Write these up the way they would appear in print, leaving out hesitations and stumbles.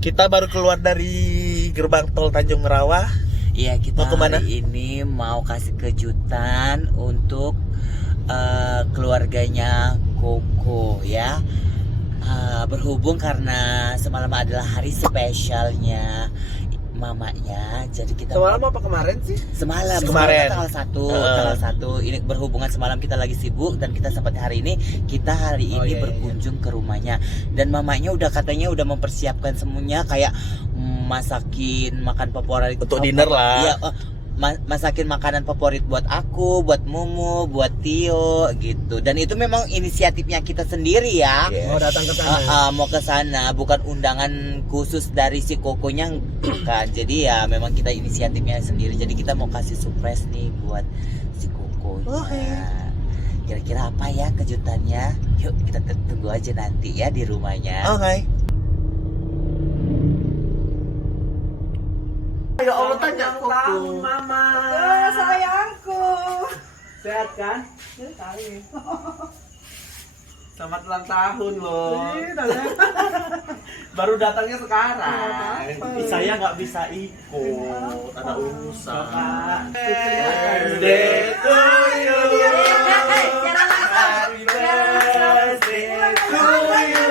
Kita baru keluar dari gerbang tol Tanjung Merawah. Iya, kita Mau kemana? hari ini mau kasih kejutan untuk keluarganya Koko ya. Berhubung karena semalam adalah hari spesialnya mamanya, jadi kita Semalam apa kemarin sih? Semalam tanggal 1 ini berhubungan semalam kita lagi sibuk dan kita sempat hari ini berkunjung ke rumahnya dan mamanya katanya udah mempersiapkan semuanya kayak masakin makan favorit Untuk dinner lah. Iya, masakin makanan favorit buat aku, buat Mumu, buat Tio gitu. Dan itu memang inisiatifnya kita sendiri ya. Yes. Mau datang ke sana. Mau ke sana, bukan undangan khusus dari si Kokonya, bukan. Jadi ya memang kita inisiatifnya sendiri. Jadi kita mau kasih surprise nih buat si Kokonya. Oke. Kira-kira apa ya kejutannya? Yuk kita tunggu aja nanti ya di rumahnya. Oke. Ya Allah, tanya Koko. Mama. Sayangku. Sehat kan? Selamat ulang tahun loh. Baru datangnya sekarang. Saya nggak bisa ikut, ada urusan. Birthday to you. Happy birthday to you.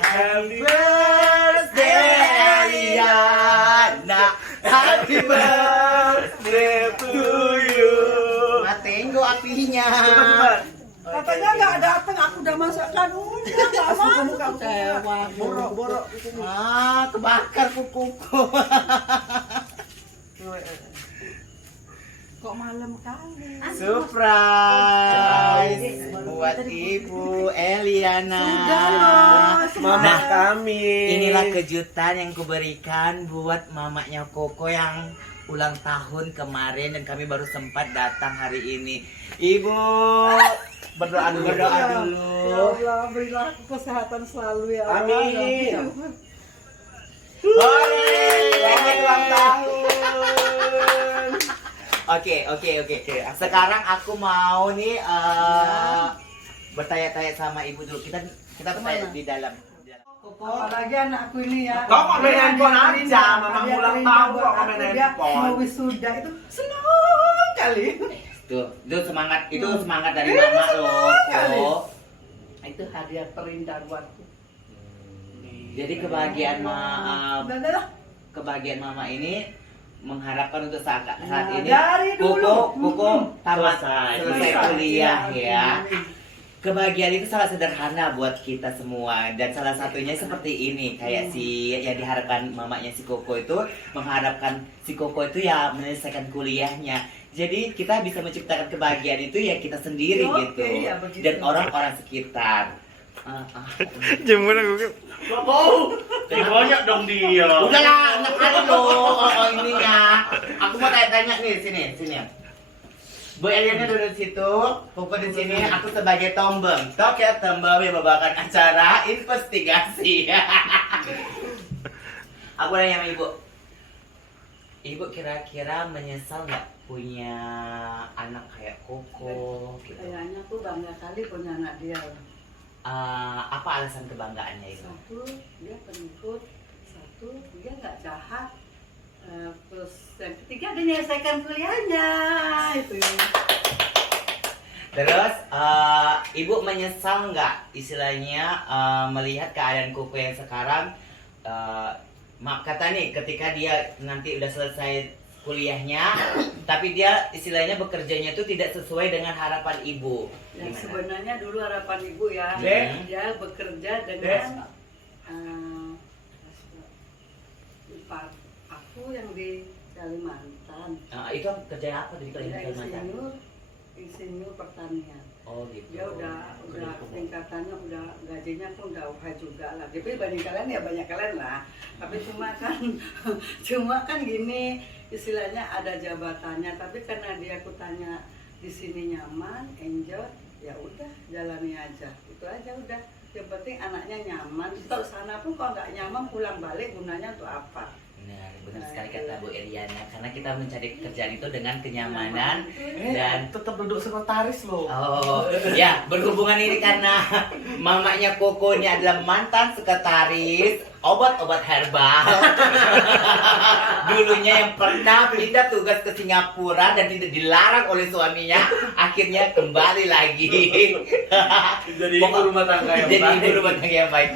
Happy birthday Eliana. Happy birthday to you. Matenggo apinya. Cepat. Katanya nggak datang, aku udah masakkan. Nggak mau. Borok. Kebakar kukuku. Kok malam kali? Surprise buat Ibu Eliana. Sudah loh, Mama Nah, kami. inilah kejutan yang kuberikan buat mamanya Koko yang ulang tahun kemarin dan kami baru sempat datang hari ini. Ibu Berdoa dulu. berdoa Ya dulu. Allah, berilah aku kesehatan selalu ya Allah. Amin. Ya. Selamat ulang tahun. Oke. Sekarang aku mau nih bertanya-tanya sama ibu dulu. Kita bertanya Kemana? di dalam. Koko, apalagi anakku ini ya. Kok mau main handphone aja? Mama Dia ulang terindah tahun buat kok aku, main dia handphone. mau wisuda itu senang kali. Itu semangat, itu semangat dari mama loh. kali. Kok. Itu hadiah terindah buatku. Jadi kebahagiaan Udah. kebahagiaan mama ini mengharapkan untuk saat Nah, ini dari dulu. Koko tamat Selesai kuliah ya. Kebahagiaan itu sangat sederhana buat kita semua dan salah satunya seperti ini kayak si yang diharapkan mamanya si Koko itu mengharapkan si Koko itu ya menyelesaikan kuliahnya. Jadi kita bisa menciptakan kebahagiaan itu ya kita sendiri Oke, gitu ya begitu. dan orang-orang sekitar. Jemur aku. Mau. Banyak dong dia. Udahlah, enak aja loh ininya. Aku mau tanya-tanya nih, sini. Bu Eliana duduk di situ, Koko di sini, aku sebagai tombeng. Tok ya tombeng yang membawakan acara investigasi. Aku nanya sama ibu. Ibu kira-kira menyesal nggak punya anak kayak Koko? Gitu. Kayaknya aku bangga kali punya anak dia. Apa alasan kebanggaannya itu? Satu, dia pengikut. Satu, dia nggak jahat. Terus yang ketiga dia menyelesaikan kuliahnya. Itu. Terus, ibu menyesal nggak istilahnya melihat keadaan Koko yang sekarang? Maaf kata nih, ketika dia nanti udah selesai kuliahnya, tapi dia istilahnya bekerjanya itu tidak sesuai dengan harapan ibu. Yang Gimana? sebenarnya dulu harapan ibu ya, Dek. dia bekerja Dek. dengan aku yang di Kalimantan. Itu kerja apa di Dia Kalimantan? insinyur pertanian. Oh gitu. Dia udah tingkatannya udah gajinya pun udah oke juga lah. Tapi banyak kalian lah. Tapi cuma kan gini istilahnya ada jabatannya. Tapi karena dia aku tanya di sini nyaman, enjoy, ya udah jalani aja. Itu aja udah. Yang penting anaknya nyaman. Di sana pun kalau nggak nyaman pulang balik gunanya untuk apa? Benar sekali kata Bu Eliana, karena kita mencari pekerjaan itu dengan kenyamanan dan tetap duduk sekretaris loh. oh ya, berhubungan ini karena mamanya Koko ini adalah mantan sekretaris obat-obat herbal. Dulunya yang pernah pindah tugas ke Singapura dan tidak dilarang oleh suaminya, akhirnya kembali lagi. Jadi ibu rumah tangga yang Jadi baik. ibu rumah tangga yang baik.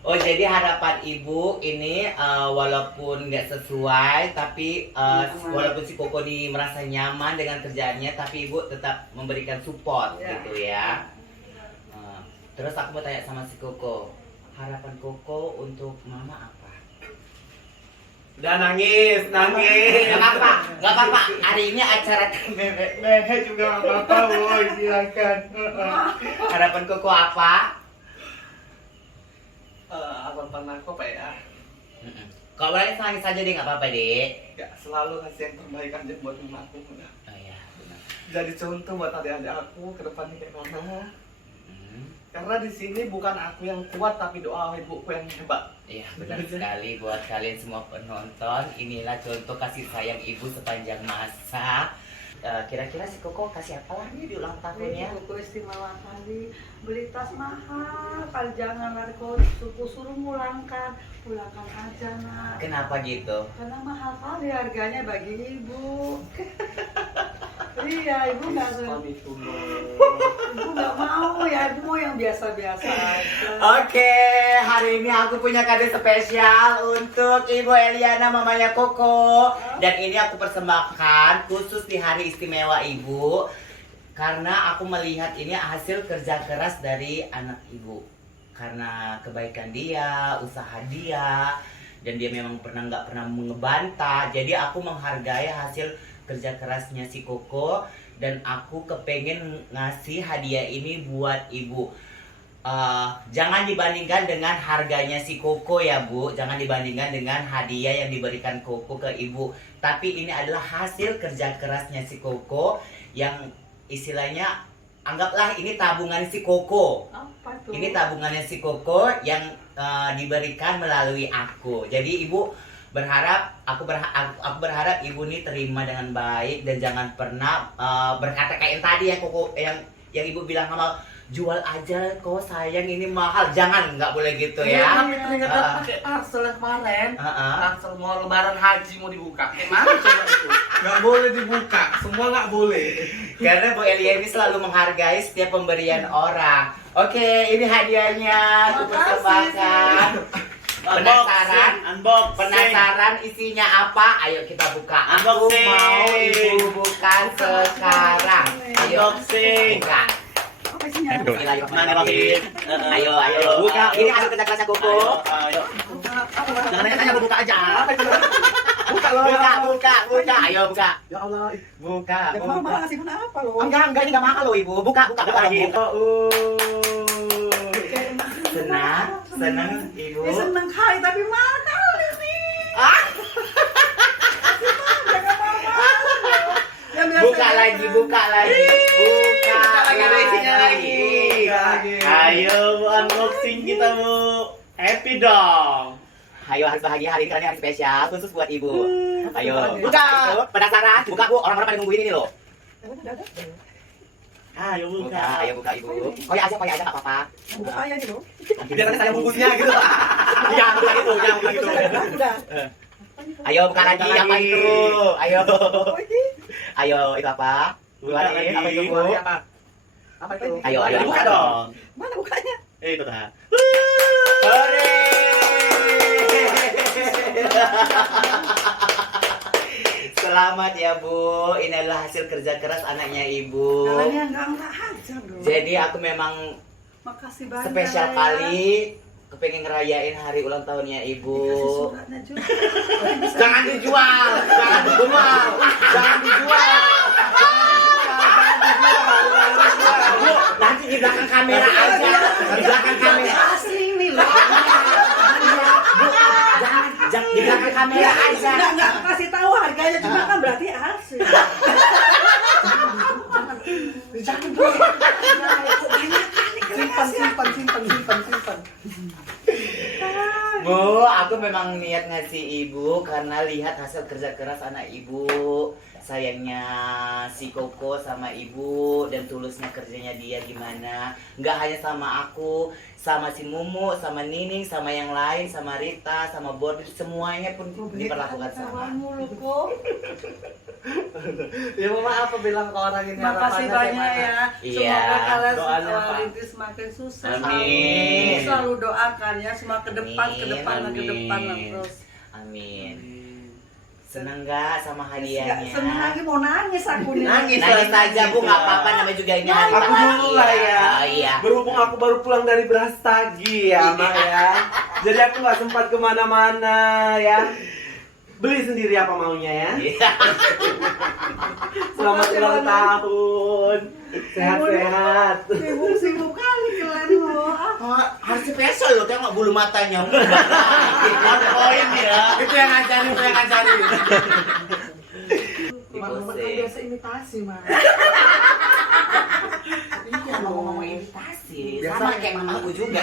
Oh, jadi harapan ibu ini walaupun nggak sesuai, tapi walaupun si Koko ini merasa nyaman dengan kerjaannya, tapi ibu tetap memberikan support Ya. gitu ya. Terus aku mau tanya sama si Koko, harapan Koko untuk mama apa? Udah nangis. Nggak apa-apa. Hari ini acara Nehe juga nggak apa-apa, boy. Silakan. harapan Koko apa? Harapan aku apa ya? Kalau boleh nangis saja deh, nggak apa-apa deh. Ya selalu kasih yang terbaik aja buat mama aku. Udah. Oh ya, benar. Jadi contoh buat adik-adik aku ke depannya kayak mana. Hmm. Karena di sini bukan aku yang kuat, tapi doa ibuku yang hebat. Iya, benar sekali buat kalian semua penonton. Inilah contoh kasih sayang ibu sepanjang masa. Kira-kira si Koko kasih apa lagi di ulang tahunnya? Buku istimewa kali, beli tas mahal, kalau jangan lari suruh pulangkan aja nak. Kenapa gitu? Karena mahal kali harganya bagi ibu. Iya, ibu nggak mau ya, ibu mau yang biasa-biasa aja. Oke, hari ini aku punya kado spesial untuk Ibu Eliana, mamanya Koko. Dan ini aku persembahkan khusus di hari istimewa Ibu, karena aku melihat ini hasil kerja keras dari anak Ibu. Karena kebaikan dia, usaha dia, dan dia memang nggak pernah mengebantah. Jadi aku menghargai hasil kerja kerasnya si Koko, dan aku kepengen ngasih hadiah ini buat Ibu. Jangan dibandingkan dengan harganya si Koko ya Bu, jangan dibandingkan dengan hadiah yang diberikan Koko ke Ibu. Tapi ini adalah hasil kerja kerasnya si Koko, yang istilahnya anggaplah ini tabungan si Koko. Apa tuh? Ini tabungannya si Koko yang diberikan melalui aku. Jadi Ibu berharap, aku berharap Ibu ini terima dengan baik, dan jangan pernah berkata kayak yang tadi ya Koko, yang Ibu bilang sama, jual aja kok sayang, ini mahal. Jangan, nggak boleh gitu ya. Tapi ternyata pakai parcel yang kemarin. Parcel mau lebaran haji mau dibuka. Gimana coba itu? Nggak boleh dibuka. Semua nggak boleh. Karena Bu Elia ini selalu menghargai setiap pemberian orang. Oke, ini hadiahnya aku persembahkan. Penasaran isinya apa? Ayo kita buka. Aku Unboxing. mau Ibu buka sekarang. Ayo buka. Apa isinya? Bismillahirrahmanirrahim. Ayo buka. Ini hasil kerja kerasnya Koko. Jangan nanya buka aja. Apa itu? Buka loh. Buka. Ayo buka. Ya Allah. Buka. Ya mau ngasih pun apa lo? Enggak, ini enggak mahal loh Ibu. Buka lagi. Senang Ibu. Ya seneng kali tapi mahal ini. Buka lagi. Buka lagi. Ada isinya lagi. Ayo unboxing kita Bu. Happy dong. Ayo, harus bahagia hari ini karena ini hari spesial khusus buat Ibu. Ayo, Buka. Ayo, penasaran? Buka Bu, orang-orang pada nungguin ini loh. Ayo buka. Ayo buka Ibu. Koyak aja nggak apa-apa. Buka aja gitu. Biar nanti saya bungkusnya gitu. Jangan buka gitu, jangan buka gitu. Udah. Ayo buka lagi, Buka apa lagi. itu? Ayo. Oh, ini. Ayo, itu apa? Keluarin, apa itu Bu? Apa itu? Ayo, Buka dong. Mana bukanya? Itu dah. Hore! Selamat ya Bu, ini adalah hasil kerja keras anaknya Ibu. Namanya enggak aja dong. Jadi aku memang Makasih banyak. spesial ya. kali kepengen ngerayain hari ulang tahunnya Dikasih Ibu. suratnya juga. Jangan dijual. Bu, nanti di belakang kamera aja. Di belakang kamera. Asli ini loh. Jangan di belakang kamera aja. Enggak kasih tahu harganya juga kan berarti asli. Jangan simpan. Bu, aku memang niat ngasih ibu karena lihat hasil kerja keras anak ibu. Sayangnya si Koko sama ibu dan tulusnya kerjanya dia gimana. Nggak hanya sama aku, sama si Mumu, sama Nining, sama yang lain, sama Rita, sama Bordi, semuanya pun diperlakukan sama. Ya mama apa bilang ke orang ini? Makasih banyak ya. Iya. Semoga kalian Doanya, setelah Pak. rintis semakin sukses. Amin. Selalu doakan ya, semua ke depan, ke Amin, depan, ke depan lah amin. terus. Amin. Seneng gak sama hadiahnya? Seneng lagi mau nangis aku nih. Nangis aja Bu, nggak apa-apa, namanya juga ini hari Aku dulu lah ya. Oh, iya. Berhubung aku baru pulang dari Brastagi ya, Mak ya. Jadi aku nggak sempat kemana-mana ya. Beli sendiri apa maunya ya. Iya. Selamat ulang tahun. Sehat-sehat. Sibuk kali kalian lo. Oh, harus spesial loh, tengok bulu matanya. Poin ya. Itu yang ngajarin, itu yang ngajarin. Mama kan biasa imitasi, Mak. Iya, ngomong imitasi. Biasa. Sama kayak mama aku juga.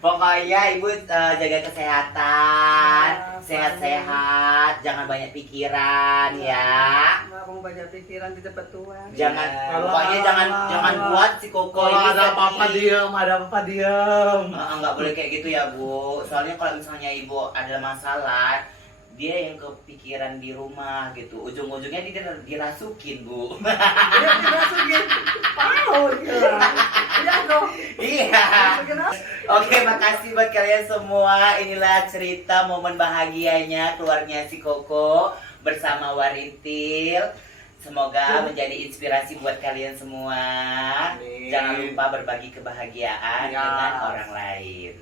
Pokoknya ibu jaga kesehatan, sehat-sehat, jangan banyak pikiran ya. Nggak mau banyak pikiran di tempat tua. Jangan, Kalau- pokoknya jangan buat si Koko Kalau ini ada apa-apa sedih. diem, ada apa-apa diem. Nggak boleh kayak gitu ya Bu. Soalnya kalau misalnya ibu ada masalah, dia yang kepikiran di rumah gitu. Ujung-ujungnya dia dirasukin Bu. Dia dimasukin. Tahu dia. Iya dong. Iya. Kenapa? Oke, makasih buat kalian semua. Inilah cerita momen bahagianya keluarnya si Koko bersama Warintil. Semoga menjadi inspirasi buat kalian semua. Amin. Jangan lupa berbagi kebahagiaan Ya. dengan orang lain.